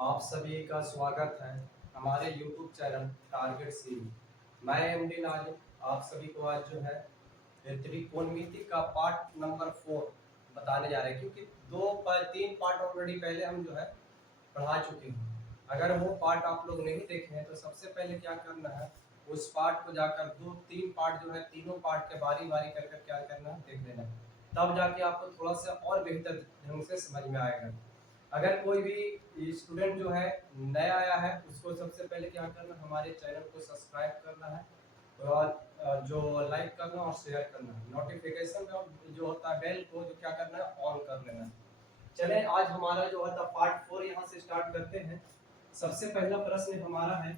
आप सभी का स्वागत है हमारे YouTube चैनल टारगेट सी। मैं एमडी नाजिम आप सभी को आज जो है त्रिकोणमिति का पार्ट नंबर 4 बताने जा रहे हैं, क्योंकि 3 पार्ट ऑलरेडी पहले हम जो है पढ़ा चुके हैं। अगर वो पार्ट आप लोग नहीं देखे हैं तो सबसे पहले क्या करना है, उस पार्ट को जाकर 2-3 पार्ट जो है तीनों पार्ट के बारी बारी कर क्या करना है, देख लेना, तब जाके आपको थोड़ा सा और बेहतर ढंग से समझ में आएगा। अगर कोई भी स्टूडेंट जो है नया आया है उसको सबसे पहले क्या करना, हमारे चैनल को सब्सक्राइब करना है और जो लाइक करना और शेयर करना है, नोटिफिकेशन जो होता है बेल को जो क्या करना है, ऑन कर लेना है। चले आज हमारा जो है पार्ट 4 यहाँ से स्टार्ट करते हैं। सबसे पहला प्रश्न हमारा है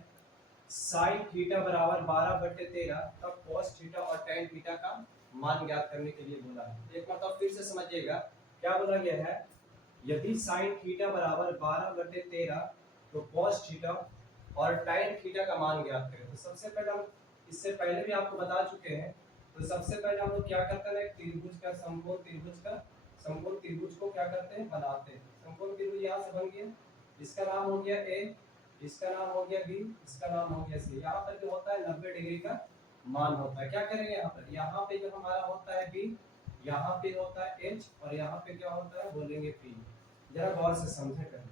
साइन थीटा बराबर 12/13 तब कॉस थीटा और टैन थीटा का मान ज्ञात करने के लिए बोला है। एक बार फिर से समझिएगा क्या बोला गया है। यदि साइन थीटा बराबर 12/13 तो कॉस थीटा और टैन थीटा का मान ज्ञात करें। तो सबसे पहले हम इससे पहले भी आपको बता चुके हैं, तो सबसे पहले हम लोग क्या करते हैं, त्रिभुज का समकोण त्रिभुज को क्या करते हैं, बनाते हैं। समकोण त्रिभुज यहाँ से बन गया, इसका नाम हो गया ए, इसका नाम हो गया बी, इसका नाम हो गया सी। यहाँ पर जो होता है 90 डिग्री का मान होता है। क्या करेंगे यहाँ पे जो हमारा होता है बी, यहाँ पे होता है एच और यहाँ पे क्या होता है बोलेंगे पी। जरा गौर से समझे करें।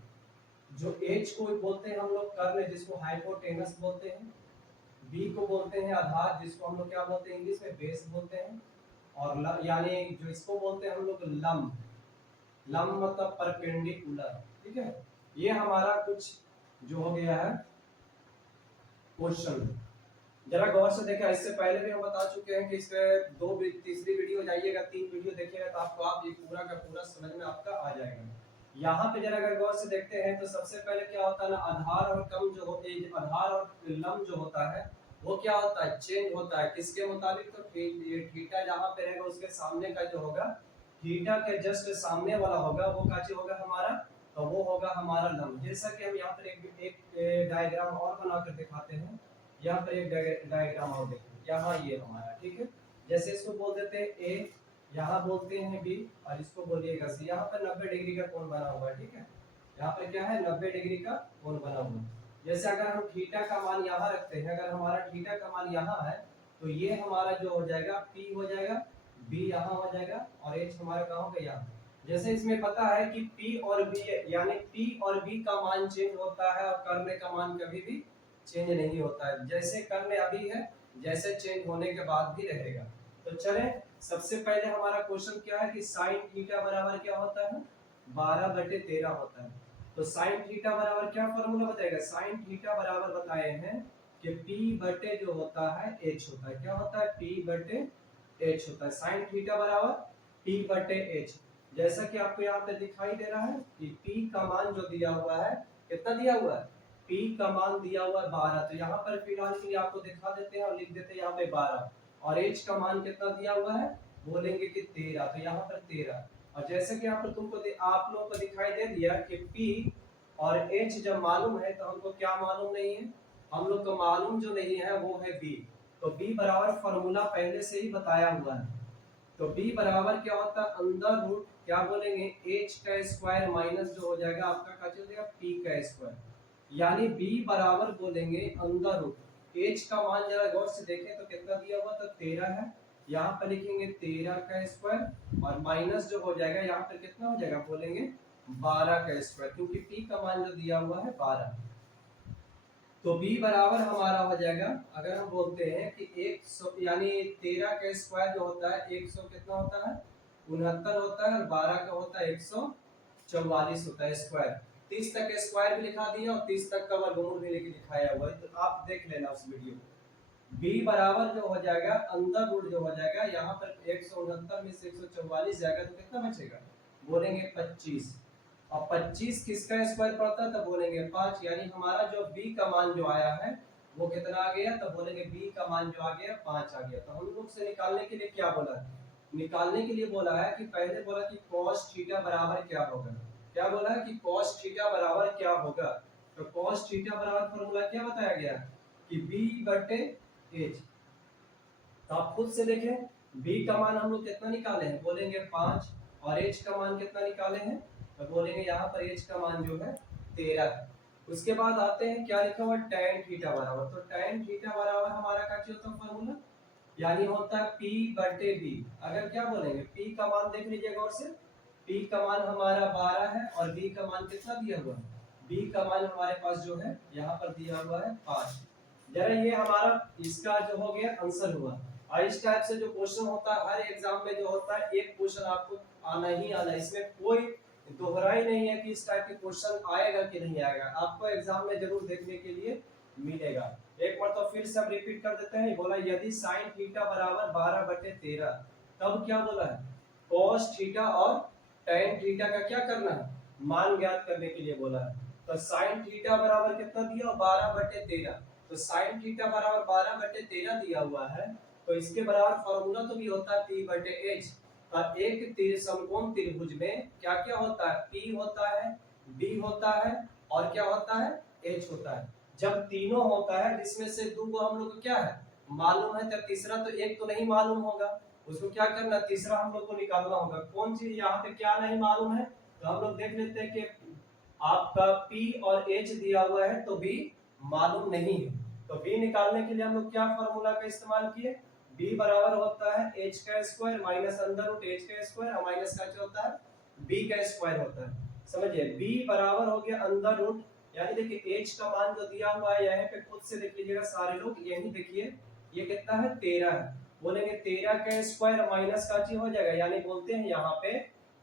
जो एच को बोलते हैं हम लोग कर्ण, जिसको हाइपोटेनस बोलते हैं। बी को बोलते हैं आधार, जिसको हम लोग क्या बोलते हैं इंग्लिश में बेस बोलते हैं। और यानी जो इसको बोलते हैं हम लोग लंब, लंब मतलब परपेंडिकुलर। ठीक है, ये हमारा कुछ जो हो गया है क्वेश्चन। जरा गौर से देखा, इससे पहले भी हम बता चुके हैं कि इसके तीसरी वीडियो जाइएगा, 3 वीडियो देखिएगा तो आपको आप ये पूरा का पूरा समझ में आपका आ जाएगा। यहाँ पे जरा अगर गौर से देखते हैं तो सबसे पहले क्या होता है ना, आधार और कम जो होते हैं, आधार और लंब जो होता है वो क्या होता है, चेंज होता है। किसके मुताबिक, तो थीटा जहाँ पे रहेगा उसके सामने का जो होगा, थीटा के जस्ट सामने वाला होगा वो काची होगा हमारा, तो वो होगा हमारा लंब। जैसा कि हम यहाँ पर एक डायग्राम और बनाकर दिखाते हैं। यहाँ पर एक डायग्राम और देखें, यहाँ ये हमारा, ठीक है। जैसे इसको बोल देते हैं ए, यहाँ बोलते हैं बी और इसको बोलिएगा सी। यहाँ पर 90 डिग्री का कोण बना हुआ है, ठीक है। यहाँ पर क्या है, 90 डिग्री का कोण बना हुआ है। जैसे अगर हम थीटा का मान यहाँ रखते हैं, अगर हमारा थीटा का मान यहाँ है तो ये हमारा जो हो जाएगा पी हो जाएगा, बी यहाँ हो जाएगा और एच हमारा कहाँ होगा, यहाँ। जैसे इसमें पता है कि पी और बी यानी पी और बी का मान चेंज होता है और कर्ण का मान कभी भी चेंज नहीं होता है। जैसे कर्ण अभी है, जैसे चेंज होने के बाद भी रहेगा। तो चले सबसे पहले हमारा क्वेश्चन क्या है कि साइन थीटा बराबर क्या होता है, 12/13 होता है। तो साइन थीटा बराबर क्या फॉर्मूला बताएगा, साइन थीटा बराबर बताए हैं कि p बटे जो होता है h होता है। क्या होता है, p बटे h होता है। साइन थीटा बराबर p बटे h। जैसा कि आपको यहाँ पे दिखाई दे रहा है कि p का मान जो दिया हुआ है, कितना दिया हुआ है, p का मान दिया हुआ है 12। तो यहाँ पर फिलहाल के लिए आपको दिखा देते हैं और लिख देते हैं यहाँ पे 12, और h का मान कितना दिया हुआ है, बोलेंगे कि 13। तो यहाँ पर 13। और जैसे कि आप लोगों को दिखाई दे दिया कि P और H जब मालूम है तो हमको क्या मालूम नहीं है, हम लोग को मालूम जो नहीं है वो है B। तो B बराबर फॉर्मूला पहले से ही बताया हुआ है। तो B बराबर क्या होता है, अंडर रूट क्या बोलेंगे H का स्क्वायर माइनस जो हो जाएगा आपका क्या चल जाएगा P का स्क्वायर, यानी B बराबर बोलेंगे अंडर रूट H का मान जरा गौर से देखें तो कितना दिया हुआ, तो 13 है। यहाँ पर लिखेंगे 13 का स्क्वायर और माइनस जो हो जाएगा यहाँ पर कितना हो जाएगा, बोलेंगे 12 का स्क्वायर, क्योंकि p का मान जो दिया हुआ है 12। तो b बराबर हमारा हो जाएगा, अगर हम बोलते हैं कि 100 यानी 13 का स्क्वायर जो होता है 100 कितना होता है, 69 होता है, और 12 का होता है 144 होता है स्क्वायर। 30 तक स्क्वायर भी लिखा दिया और 30 तक का वर्गमूल भी लेके दिखाया हुआ है, तो आप देख लेना उस वीडियो को। b बराबर जो हो जाएगा अंदर रूट जो हो जाएगा, यहाँ पर 169 में से 144 जाएगा तो कितना बचेगा, बोलेंगे 25। और 25 किसका स्क्वायर पड़ता है, तो बोलेंगे 5। यानी हमारा जो b का मान जो आया है वो कितना आ गया, तो बोलेंगे b का मान जो आ गया 5 आ गया। तो हम लोग से निकालने के लिए क्या बोला है, निकालने के लिए बोला है कि पहले बोला कि cos थीटा बराबर क्या होगा, क्या बोला है कि cos थीटा बराबर क्या होगा। तो cos थीटा बराबर फॉर्मूला क्या बताया गया कि b बटे h। तो आप खुद से देखें b का मान हम लोग कितना निकाले हैं, बोलेंगे 5, और h का मान कितना निकाले हैं, तो बोलेंगे यहाँ पर h का मान जो है 13 है। उसके बाद आते हैं क्या लिखा हुआ tan थीटा बराबर, तो tan थीटा बराबर हमारा क्या होता है फॉर्मूला, यानी होता है P बटे B। अगर क्या बोलेंगे P का मान देख लीजिए गौर से, P का मान हमारा 12 है और B का मान कितना दिया हुआ है, B का मान हमारे पास जो है यहाँ पर दिया हुआ है 5। जरा ये हमारा इसका जो हो गया आंसर हुआ। और इस टाइप से जो क्वेश्चन होता है हर एग्जाम में जो होता है एक क्वेश्चन आपको आना ही आना, इसमें कोई दोहराई नहीं है कि इस टाइप के क्वेश्चन आएगा कि नहीं आएगा, आपको एग्जाम में जरूर देखने के लिए मिलेगा। एक बार तो फिर से हम रिपीट कर देते हैं, बोला यदि sin थीटा बराबर 12/13, तब क्या बोला है cos थीटा और tan थीटा का क्या करना है, मान ज्ञात करने के लिए बोला है। तो sin थीटा बराबर कितना दिया 12/13, तो sin थीटा बराबर 12/13 दिया हुआ है, तो इसके बराबर फॉर्मूला तो भी होता है P बटे H। और एक समकोण त्रिभुज में क्या क्या होता है, P होता है, B होता है और क्या होता है, H होता है। जब तीनों होता है जिसमें से दो को हम लोग को क्या है मालूम है, तब तीसरा तो एक तो नहीं मालूम होगा, उसको क्या करना तीसरा हम लोग को निकालना होगा। कौन चीज यहाँ पे क्या नहीं मालूम है, तो हम लोग देख लेते हैं कि आपका P और H दिया हुआ है तो B मालूम नहीं है, तो B निकालने के लिए हम लोग क्या फॉर्मूला का इस्तेमाल किए, B बराबर होता है h का square minus under root h का स्क्वायर और माइनस का क्या होता है b का स्क्वायर होता है। समझिए b बराबर हो गया अंडर रूट, यानी देखिए h का मान जो दिया हुआ है यहाँ पे खुद से देख लीजिएगा सारे लोग, यही देखिए ये कितना है 13 है, बोलेंगे 13 का स्क्वायर माइनस का चीज हो जाएगा, यानी बोलते हैं यहाँ पे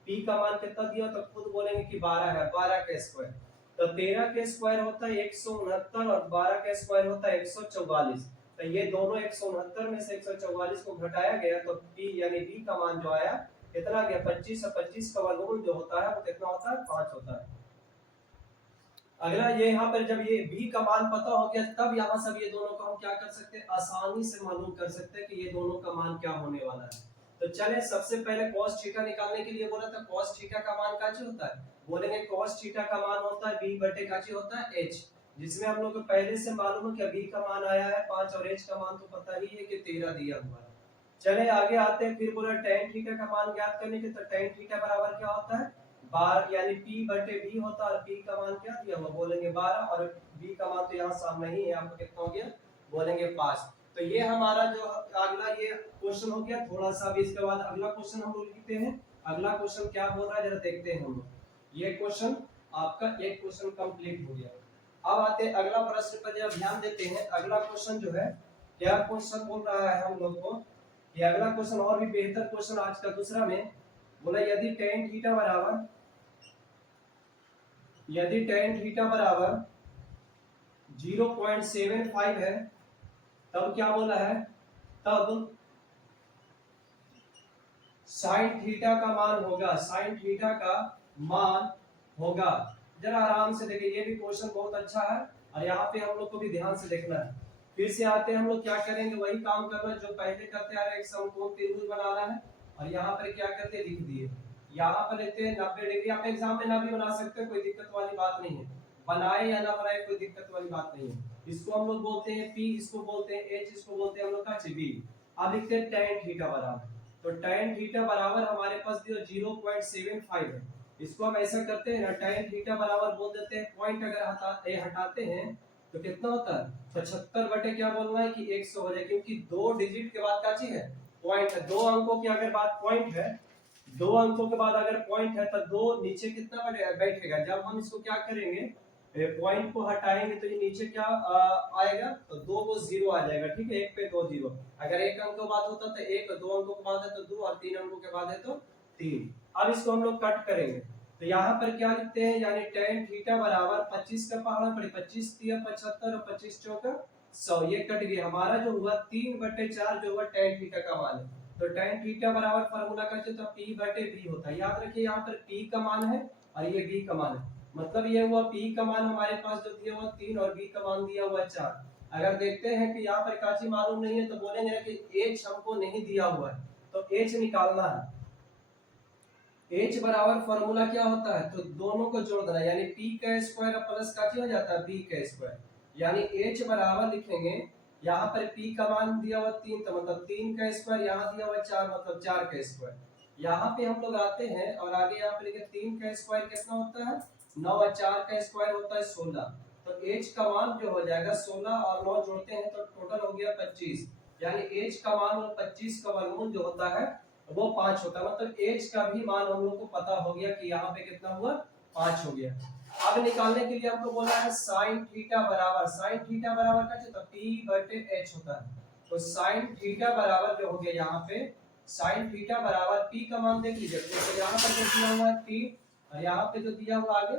p का मान कितना दिया तो खुद बोलेंगे कि 12 है, 12 का स्क्वायर, तो 13 का स्क्वायर होता है 169 और 12 का स्क्वायर होता है 144, तो ये दोनों 169 में से 144 को घटाया गया तो p यानी b का मान जो आया कितना गया 25, और 25 का वर्गमूल जो होता है वो कितना होता है 5 होता है। अगला ये यहाँ पर जब ये b का मान पता हो गया तब यहाँ सब ये दोनों को हम क्या कर सकते हैं आसानी से मालूम कर सकते हैं कि ये दोनों का मान क्या होने वाला है। तो चले सबसे पहले cos थीटा निकालने के लिए बोला था, cos थीटा का मान क्या होता है, बोलेंगे cos थीटा का मान होता है b बटे क्या होता है h, जिसमें हम लोग को पहले से मालूम है कि b का मान आया है 5 और h का मान तो पता ही है कि 13 दिया हुआ है। चले आगे आते हैं, फिर बोला tan थीटा का मान ज्ञात करने के, तो tan थीटा बराबर क्या होता है 12 यानी p बटे b होता है, और p का मान क्या दिया हुआ बोलेंगे 12 और b का मान तो यहाँ सामने ही है, आपको कितना हो गया बोलेंगे 5। तो ये हमारा जो अगला ये क्वेश्चन हो गया थोड़ा सा, भी इसके बाद अगला क्वेश्चन हम लोग लिखते हैं। अगला क्वेश्चन क्या बोल रहा है जरा देखते हैं हम लोग। ये क्वेश्चन आपका एक क्वेश्चन कंप्लीट हो गया। अब आते हैं अगला प्रश्न पर जरा ध्यान देते हैं। अगला क्वेश्चन जो है क्या क्वेश्चन बोल रहा है हम लोग को, ये अगला क्वेश्चन और भी बेहतर क्वेश्चन आज का दूसरा में बोला यदि tan थीटा बराबर 0.75 है तब क्या बोला है, तब sin थीटा का मान होगा, sin थीटा का मान होगा। जरा आराम से देखिए, ये भी क्वेश्चन बहुत अच्छा है और यहाँ पे हम लोग को भी ध्यान से देखना है। फिर से आते हैं हम लोग क्या करेंगे वही काम करना जो पहले करते आ रहे, एक समकोण त्रिभुज बनाना है और यहाँ पर क्या करते लिख दिए, यहाँ पर लेते हैं 90 डिग्री। आप एग्जाम में ना भी बना सकते हो, कोई दिक्कत वाली बात नहीं है, बनाए या ना बनाए कोई दिक्कत वाली बात नहीं है। इसको हम लोग बोलते हैं P, इसको बोलते हैं H, इसको बोलते हैं हम लोग का B। अब लिखते हैं tan थीटा बराबर, तो tan थीटा बराबर हमारे पास दिया 0.75 है। इसको हम ऐसा करते हैं ना, tan थीटा बराबर बोल देते हैं पॉइंट अगर हटाते हैं तो कितना होता है 75 बटे क्या बोलना है कि 100 हो जाए, क्योंकि 2 डिजिट के बाद क्या चीज है पॉइंट है, 2 अंकों की अगर बात पॉइंट है, 2 अंकों के बाद अगर पॉइंट है तो 2 नीचे कितना बैठेगा। जब हम इसको क्या करेंगे पॉइंट को हटाएंगे तो ये नीचे क्या आएगा, तो 2 को 0 आ जाएगा, ठीक है, 1 पे 2 0। अगर एक अंक की बात होता तो 1, 2 अंकों के बाद है तो 2 और 3 अंकों के बाद है तो 3। अब इसको हम लोग कट करेंगे तो यहाँ पर क्या लिखते हैं, यानी tan थीटा बराबर 25 का पहाड़ा पड़े 25 3 75 और 25 चौका 100, ये कट गया। हमारा जो हुआ 3/4 जो हुआ tan थीटा का मान है, तो tan थीटा बराबर फार्मूला का जो था P बटे B होता है। याद रखिए यहाँ पर P का मान है और ये B का मान है, मतलब ये हुआ P का मान हमारे पास जो दिया हुआ 3 और B का मान दिया हुआ 4। अगर देखते हैं कि यहाँ पर काची मालूम नहीं है तो बोलेंगे ना कि H हमको नहीं दिया हुआ है, तो H निकालना है। H बराबर फॉर्मूला क्या होता है, तो दोनों को जोड़ देना, यानी P का स्क्वायर प्लस का हो जाता है B का स्क्वायर, यानी H बराबर लिखेंगे यहाँ पर P का मान दिया हुआ 3 तो मतलब 3 का स्क्वायर, यहाँ दिया हुआ 4 मतलब 4 का स्क्वायर। यहाँ पे हम लोग आते हैं और आगे यहाँ पे लिखे 3 का स्क्वायर कितना होता है 9 और 4 का स्क्वायर होता है 16, एच का मान जो हो जाएगा 16 और 9 जोड़ते हैं तो टोटल हो गया 25, यानी एच का मान और 25 का वर्गमूल जो होता है वो 5 होता है। मतलब एच का भी मान हम लोग को पता हो गया कि यहाँ पे कितना हुआ, 5 हो गया। अब निकालने के लिए हमको बोला है साइन थीटा बराबर, साइन थीटा बराबर का पी बटे एच होता है। तो साइन थीटा बराबर जो हो गया यहाँ पे साइन थीटा बराबर पी का मान देख लीजिए, तो यहाँ पर जो दिया हुआ है 3 और यहाँ पे जो दिया हुआ आगे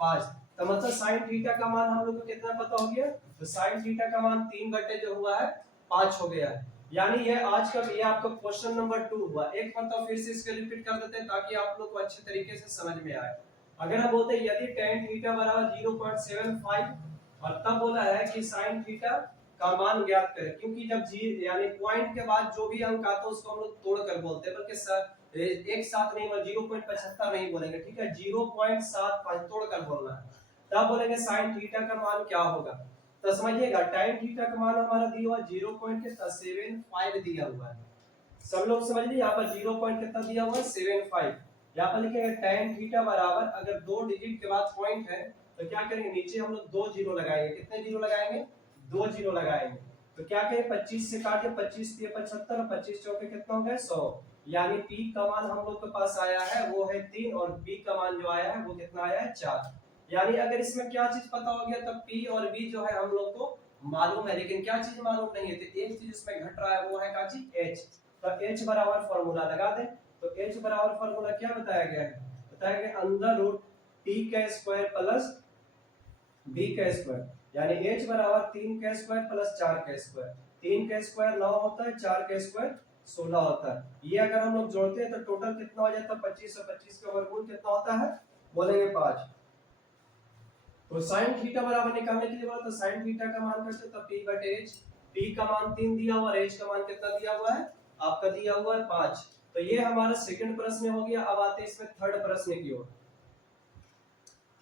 5, तो मतलब साइन थीटा का मान हम लोग को कितना पता हो गया, तो साइन थीटा का मान 3 बटे जो हुआ है 5 हो गया है। यानी ये आज का ये आपका क्वेश्चन नंबर 2 हुआ। एक मतलब फिर से इसको रिपीट कर देते हैं ताकि आप लोग को अच्छे तरीके से समझ में आए। अगर हम बोलते हैं यदि tan थीटा बराबर 0.75 और तब बोला है कि sin थीटा का मान ज्ञात करें, क्योंकि जब जी यानी पॉइंट के बाद जो भी अंक आता है उसको हम लोग तोड़ कर बोलते हैं, बल्कि एक साथ नहीं, 0.75 नहीं बोलेंगे, ठीक है, 0.75 तोड़ कर बोलना है। तब बोलेंगे sin थीटा का मान क्या होगा। तो समझिएगा tan थीटा का मान हमारा दिया हुआ 0.75 दिया हुआ है। सब लोग समझ लीजिए, यहाँ पर 0 कितना दिया हुआ है 75। यहाँ पर लिखेंगे tan थीटा बराबर, अगर 2 डिजिट के बाद पॉइंट है तो क्या करेंगे, नीचे हम लोग 2 जीरो लगाएंगे। कितने जीरो लगाएंगे, 2 जीरो लगाएंगे। तो क्या करें, 25 से काट के 25 से 75 और 25 चौके कितना हो गया 100, यानी p का मान हम लोग के पास आया है वो है 3 और b का मान जो आया है वो कितना आया है 4। यानी अगर इसमें क्या चीज पता हो गया तब p और b जो है हम लोग को मालूम है, लेकिन क्या चीज मालूम नहीं है, तो एक चीज इसमें घट रहा है वो है क्या चीज h। तो h बराबर फार्मूला लगा दें। तो h बराबर फार्मूला क्या बताया गया है, बताया गया अंडर रूट p का स्क्वायर प्लस b का स्क्वायर, यानी h बराबर 3 का स्क्वायर प्लस 4 का स्क्वायर। 3 का स्क्वायर 9 होता है, 4 का स्क्वायर 16 होता है। ये अगर हम लोग जोड़ते हैं तो टोटल कितना हो जाता है 25 और 25 का वर्गमूल कितना होता है, बोलेंगे 5। तो sin थीटा बराबर निकालने के लिए बोला तो sin थीटा का मान करते तो p बटे h, p का मान 3 दिया हुआ और h का मान कितना दिया हुआ है, आपका दिया हुआ है 5। तो ये हमारा सेकंड प्रश्न हो गया। अब आते हैं इसमें थर्ड प्रश्न की ओर।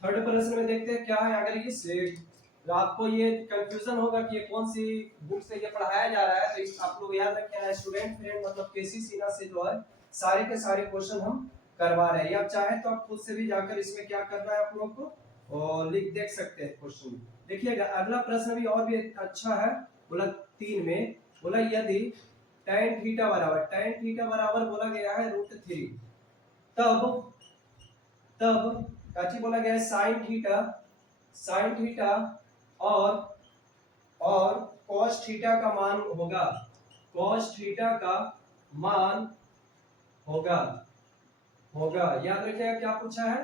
थर्ड प्रश्न में देखते हैं क्या है। अगर ये आपको ये कंफ्यूजन होगा कि ये कौन सी बुक से ये पढ़ाया जा रहा है, तो आप लोग याद रखें स्टूडेंट फ्रेंड मतलब केसी सिन्हा से जो है सारे के सारे क्वेश्चन हम करवा रहे हैं। आप चाहे तो आप खुद से भी जाकर इसमें क्या करना है आप लोग को और लिख देख सकते हैं क्वेश्चन। देखिएगा अगला प्रश्न भी और भी अच्छा है। बोला 3 में बोला यदि tan थीटा बराबर बोला गया है √3, तब काची बोला गया है sin थीटा और cos थीटा का मान होगा, cos थीटा का मान होगा। याद रखिएगा क्या पूछा है,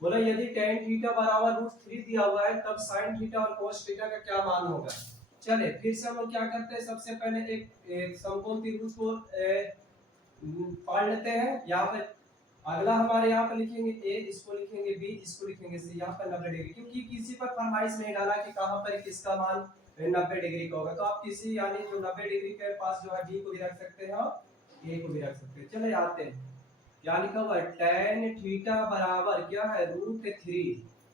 बोला यदि tan थीटा बराबर √3 दिया हुआ है तब sin थीटा और cos थीटा का क्या मान होगा। चले फिर से हम लोग क्या करते हैं, सबसे पहले एक समकोण त्रिभुज को पढ़ लेते हैं। यहाँ पे अगला हमारे यहाँ पर लिखेंगे a, इसको लिखेंगे b, इसको लिखेंगे c। यहाँ पर 90 डिग्री, क्योंकि किसी पर फरमाइश नहीं डाला कि कहाँ पर किसका मान 90 डिग्री का होगा, तो आप किसी यानी जो 90 डिग्री के पास जो है b को भी रख सकते हैं और a को भी रख सकते हैं। चले आते हैं क्या लिखा हुआ है, tan थीटा बराबर क्या है √3।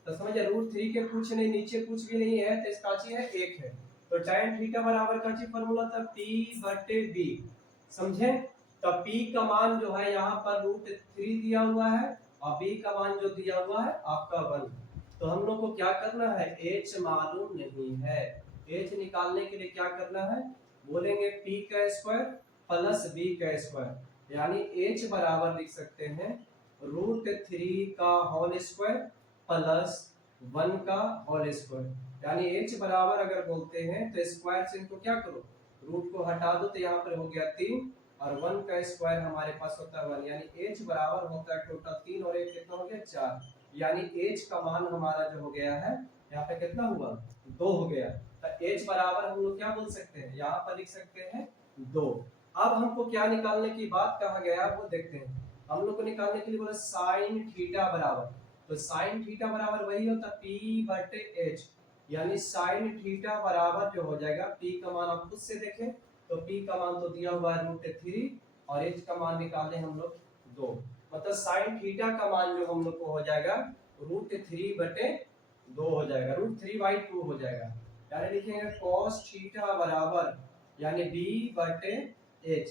तो समझिए √3 के कुछ नहीं, नीचे कुछ भी नहीं है तो इसका ची है 1 है। तो tan थीटा बराबर का ची फार्मूला था p बटे b, समझे। तो p का मान जो है यहाँ पर √3 दिया हुआ है और b का मान जो दिया हुआ है आपका 1। तो हम लोग को क्या करना है, h मालूम नहीं है, h निकालने के लिए क्या करना है, बोलेंगे p का स्क्वायर प्लस b का स्क्वायर, यानी h बराबर लिख सकते हैं √3 का होल स्क्वायर प्लस 1 का होल स्क्वायर। यानी h बराबर अगर बोलते हैं तो स्क्वायर से इनको क्या करो, रूट को हटा दो, तो यहाँ पर हो गया 3 और 1 का स्क्वायर हमारे पास होता है 1, यानी h बराबर होता है टोटल 3 और 1 कितना हो गया 4, यानी h का मान हमारा जो हो गया है यहाँ पे कितना हुआ 2 हो गया। तो h बराबर हम लोग क्या बोल सकते हैं, यहाँ पर लिख सकते हैं 2। अब हमको क्या निकालने की बात कहा गया वो देखते हैं। हम लोग को निकालने के लिए बोला sin थीटा बराबर, तो sin थीटा बराबर वही होता p बटे h, यानी sin थीटा बराबर जो हो जाएगा p का मान आप खुद से देखें तो p का मान तो दिया हुआ है √3 और h का मान निकाले हम लोग 2, मतलब sin थीटा का मान जो हम लोग को हो जाएगा √3 बटे 2 हो जाएगा, √3/2 हो जाएगा। यानी लिखेंगे cos थीटा बराबर यानी b बटे h।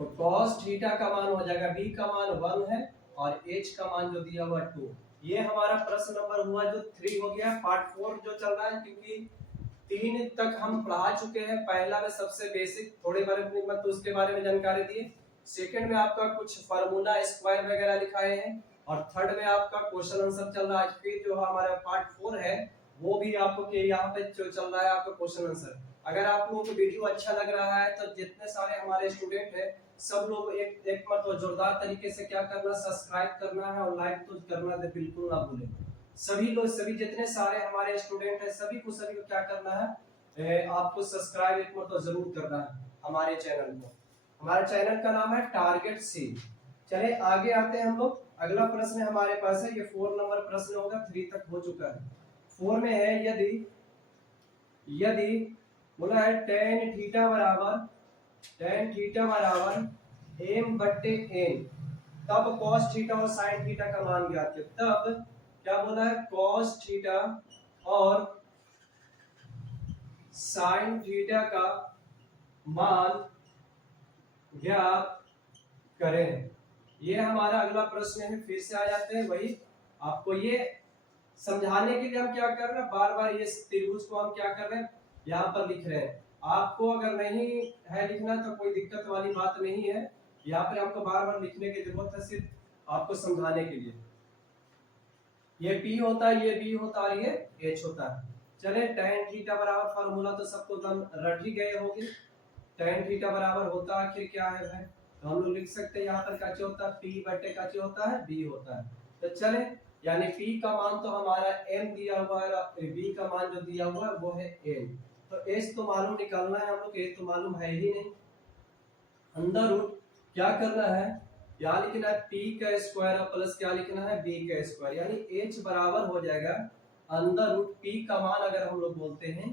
तो cos थीटा का मान हो जाएगा, b का मान 1 है और h का मान जो दिया हुआ 2, ये हमारा प्रश्न नंबर हुआ जो 3 हो गया। पार्ट 4 जो चल रहा है, क्योंकि 3 तक हम पढ़ा चुके हैं। पहला में सबसे बेसिक थोड़े बारे में मतलब तो उसके बारे में जानकारी दिए। सेकंड में आपका कुछ फार्मूला स्क्वायर वगैरह दिखाए हैं, और थर्ड में आपका क्वेश्चन आंसर चल रहा है। फिर जो हमारा पार्ट 4 है वो भी आपको के यहाँ पे जो चल रहा है आपका क्वेश्चन आंसर। अगर आप लोगों को वीडियो अच्छा लग रहा है तो जितने सारे हमारे स्टूडेंट हैं सब लोग एक मतलब जोरदार तरीके से क्या करना, सब्सक्राइब करना है और लाइक तो करना है, बिल्कुल ना भूलें। सभी लोग, सभी जितने सारे हमारे स्टूडेंट हैं सभी को क्या करना है, आपको सब्सक्राइब एक मतलब जरूर करना है हमारे चैनल को। हमारे चैनल का नाम है टारगेट सी। चले आगे आते हैं हम लोग। अगला प्रश्न हमारे पास है, ये 4 नंबर प्रश्न होगा, 3 तक हो चुका है। 4 में है, यदि यदि बोला है tan थीटा बराबर m बट्टे n, तब cos थीटा और sin थीटा का मान ज्ञात है। तब क्या बोला है, cos थीटा और sin थीटा का मान ज्ञात करें। ये हमारा अगला प्रश्न है। फिर से आ जाते हैं वही, आपको ये समझाने के लिए हम क्या कर रहे हैं, बार बार ये त्रिभुज को हम क्या कर रहे हैं, यहाँ पर लिख रहे हैं। आपको अगर नहीं है लिखना तो कोई दिक्कत वाली बात नहीं है, यहाँ पे आपको बार बार लिखने की जरूरत है, सिर्फ आपको समझाने के लिए। ये P होता है, ये B होता है और ये H होता है। चले tan थीटा बराबर, फार्मूला तो सबको रट ही गए होंगे। tan थीटा बराबर होता आखिर क्या है भाई, तो हम लोग लिख सकते हैं यहाँ पर क्या होता है, P बटे क्या होता है, B होता है। तो चले, यानी P का मान तो हमारा m दिया हुआ है और B का मान जो दिया हुआ है वो है n। तो H तो मालूम निकालना है हम लोग, H तो मालूम है ही नहीं। अंदर रूट क्या करना है, यहाँ लिखना है p का स्क्वायर प्लस क्या लिखना है, b का स्क्वायर, यानी h बराबर हो जाएगा अंदर रूट p का मान अगर हम लोग बोलते हैं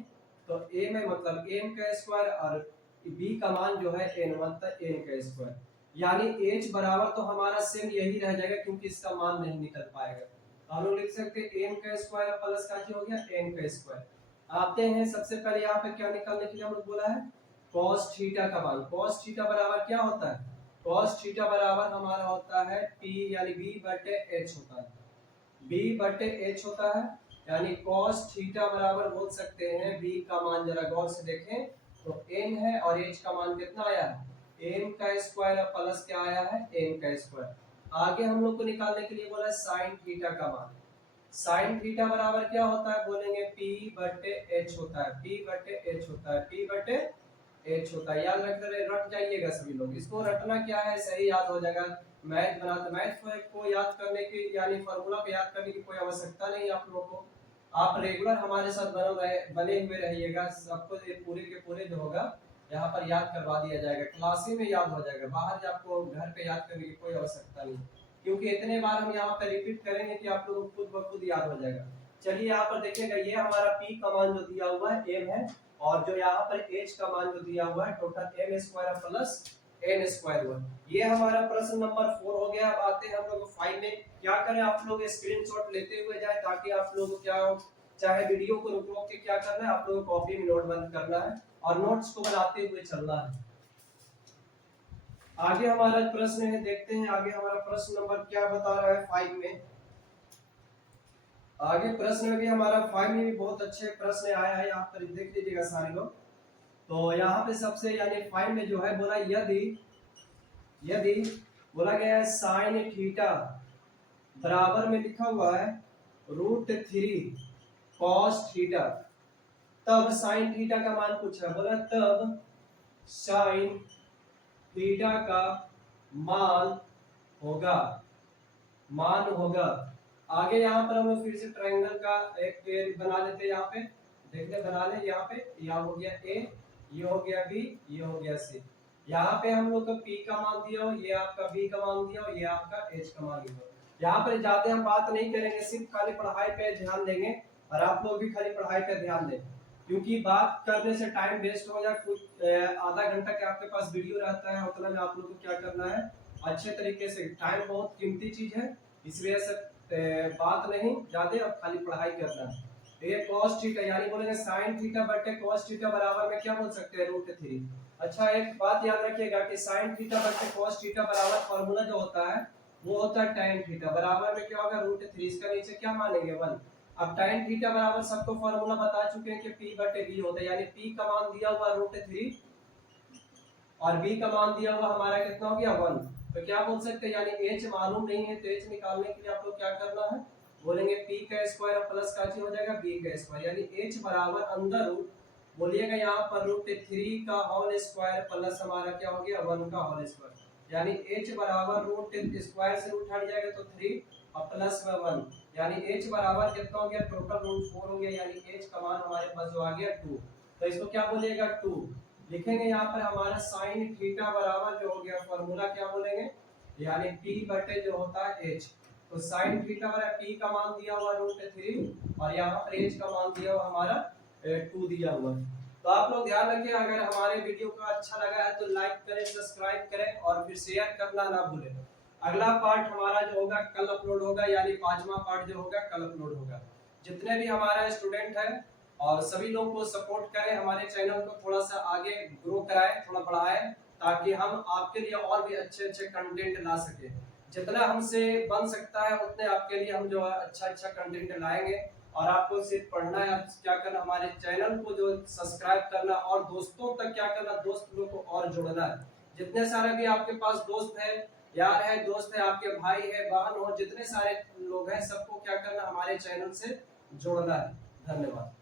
तो a में मतलब m का स्क्वायर और b का मान जो है n मतलब n का स्क्वायर, यानी h बराबर तो हमारा सेम यही रह जाएगा क्योंकि इसका मान नहीं निकल पाएगा। तो हम लोग लिख सकते हैं m का स्क्वायर प्लस क्या हो गया, n का स्क्वायर। आते हैं सबसे पहले यहाँ पे क्या निकालने के लिए हम लोग बोला है, cos थीटा का मान। cos थीटा बराबर क्या होता है, cos थीटा बराबर हमारा होता है p यानी b बटे h होता है, b बटे h होता है, यानी cos थीटा बराबर बोल सकते हैं, b का मान जरा गौर से देखें तो n है और h का मान कितना आया है, m का स्क्वायर प्लस क्या आया है, n का स्क्वायर। आगे हम लोग को निकालने के लिए बोला sin थीटा का मान। sin थीटा बराबर क्या होता है, बोलेंगे p बटे h होता है, p बटे h होता है, p बटे h होता है। याद रट जाइएगा सभी लोग, इसको रटना क्या है, सही याद हो जाएगा। मैथ बनाते, मैथ को याद करने की यानी फार्मूला को याद करने की कोई आवश्यकता नहीं आप लोगों को। आप रेगुलर हमारे साथ बने हुए रहिएगा, सबको ये पूरे के पूरे जो होगा यहाँ पर याद करवा दिया जाएगा, क्लास ही में याद हो जाएगा, बाहर आपको घर पे याद करने की कोई आवश्यकता नहीं, क्योंकि इतने बार हम यहाँ पे रिपीट करेंगे कि आप लोगों को खुद ब खुद याद हो जाएगा। चलिए यहाँ पर देखिएगा, ये हमारा p का मान जो दिया हुआ है m है, और जो यहाँ पर h का मान जो दिया हुआ है total m square plus n square हुआ। ये हमारा प्रश्न नंबर 4 हो गया। अब आते हैं हम लोग 5 में। क्या करें, आप लोग स्क्रीनशॉट लेते हुए जाए ताकि आप लोग क्या चाहे वीडियो को रुक रोक के क्या करना है, आप लोगों को कॉपी में नोट बंद करना है और नोट्स को बनाते हुए चलना है। आगे हमारा प्रश्न है, देखते हैं आगे हमारा प्रश्न नंबर क्या बता रहा है 5 में। आगे प्रश्न में भी हमारा 5 में भी बहुत अच्छे प्रश्न आया है, यहाँ पर देख लीजिएगा सारे लोग। तो यहाँ पे सबसे यानी 5 में जो है बोला, यदि यदि बोला गया है साइन थीटा बराबर में लिखा हुआ है √3 cos थीटा, तब साइन थीटा का मान पूछा, बोला तब साइन थीटा का मान होगा। आगे यहाँ पर हम लोग फिर से ट्रायंगल का एक पेड़ बना लेते हैं, यहाँ पे देखते बना ले। यहाँ पे यहाँ हो गया a, ये हो गया b, ये हो गया c। यहाँ पे हम लोग का p का मान दिया हो, ये आपका b का मान दिया हो, ये आपका h का मान दिया हो। यहाँ पर ज्यादा हम बात नहीं करेंगे, सिर्फ खाली पढ़ाई पे ध्यान देंगे और आप लोग भी खाली पढ़ाई पे ध्यान दें, क्योंकि बात करने से टाइम वेस्ट हो जाए। कुछ आधा घंटा के आपके पास वीडियो रहता है, उतना में आप लोग को क्या करना है, अच्छे तरीके से, टाइम बहुत कीमती चीज है, इस वजह से बात नहीं ज्यादा, अब खाली पढ़ाई करना है। ये cos थीटा यानी बोलेंगे sin थीटा बटे cos थीटा बराबर में क्या बोल सकते हैं, √3। अच्छा एक बात याद रखिएगा कि sin थीटा बटे cos थीटा बराबर फार्मूला जो होता है वो होता है tan थीटा, बराबर में क्या होगा √3, इसका नीचे क्या मानेंगे 1। अब tan थीटा बराबर सबको फॉर्मूला बता चुके हैं कि P/V होता है, यानी P का मान दिया हुआ √3 और B का मान दिया हुआ हमारा कितना हो गया 1। तो क्या बोल सकते हैं, यानी H मालूम नहीं है, तो H निकालने के लिए आप लोग क्या करना है, बोलेंगे P का स्क्वायर और प्लस का हो जाएगा B का स्क्वायर, यानी H बराबर अंदर रूट बोलिएगा यहाँ पर √3 का होल स्क्वायर प्लस हमारा क्या हो गया 1 का होल स्क्वायर, यानी H बराबर √स्क्वायर से रूट हट जाएगा तो 3 और प्लस में 1, यानी H बराबर कितना हो गया टोटल √4 हो गया, यानी H का मान हमारे पास जो आ गया 2। तो इसको क्या बोलिएगा 2 लिखेंगे, यहाँ पर हमारा sin थीटा बराबर जो हो गया फॉर्मूला क्या बोलेंगे, यानी P बटे जो होता है H। तो sin थीटा बराबर P का मान दिया हुआ √3 और यहाँ पर H का मान दिया हुआ हमारा 2 दिया हुआ है। तो आप लोग ध्यान रखिए, अगर हमारे वीडियो को अच्छा लगा है तो लाइक करें, सब्सक्राइब करें और फिर शेयर करना ना भूलें। अगला पार्ट हमारा जो होगा कल अपलोड होगा, यानी 5वां पार्ट जो होगा कल अपलोड होगा। जितने भी हमारा स्टूडेंट है और सभी लोग को सपोर्ट करें, हमारे चैनल को थोड़ा सा आगे ग्रो कराएं, थोड़ा बढ़ाएं, ताकि हम आपके लिए और भी अच्छे अच्छे कंटेंट ला सके। जितना हमसे बन सकता है उतने आपके लिए हम जो है अच्छा अच्छा कंटेंट लाएंगे। और आपको सिर्फ पढ़ना है, क्या करना, हमारे चैनल को जो सब्सक्राइब करना और दोस्तों तक क्या करना, दोस्त लोग को और जोड़ना है। जितने सारे भी आपके पास दोस्त है, यार है, दोस्त है, आपके भाई है, बहन हो, जितने सारे लोग हैं सबको क्या करना, हमारे चैनल से जोड़ना है। धन्यवाद।